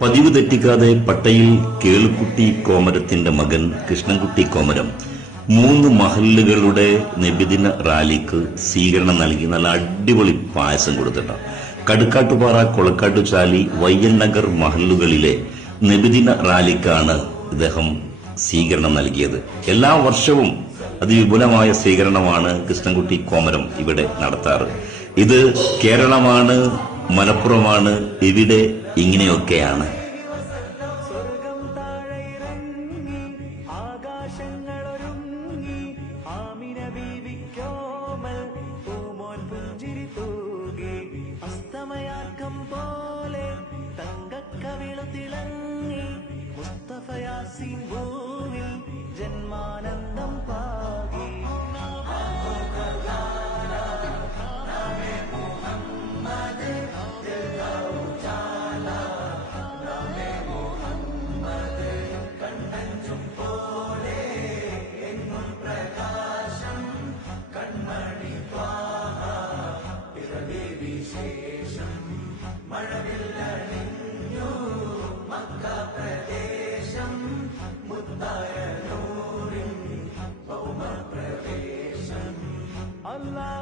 പതിവ് തെറ്റിക്കാതെ പട്ടയിൽ കേളുക്കുട്ടി കോമരത്തിന്റെ മകൻ കൃഷ്ണൻകുട്ടി കോമരം 3 മഹല്ലുകളുടെ നബിദിന റാലിക്ക് സ്വീകരണം നൽകി നല്ല അടിപൊളി പായസം കൊടുത്തിട്ടാണ്. കടുക്കാട്ടുപാറ, കൊളക്കാട്ടുചാലി, വയ്യൽ നഗർ മഹല്ലുകളിലെ നബിദിന റാലിക്കാണ് ഇദ്ദേഹം സ്വീകരണം നൽകിയത്. എല്ലാ വർഷവും അതിവിപുലമായ സ്വീകരണമാണ് കൃഷ്ണൻകുട്ടി കോമരം ഇവിടെ നടത്താറ്. ഇത് കേരളമാണ്, മലപ്പുറമാണ്, ഇവിടെ ഇങ്ങനെയൊക്കെയാണ്. ജന്മാനന്ദം പാകി വിശേഷം മഴവില്ലണിഞ്ഞു മക്ക പ്രദേശം മുത്തായ നൂറിൻ ഭൗമ പ്രവേശം. അല്ലാഹ്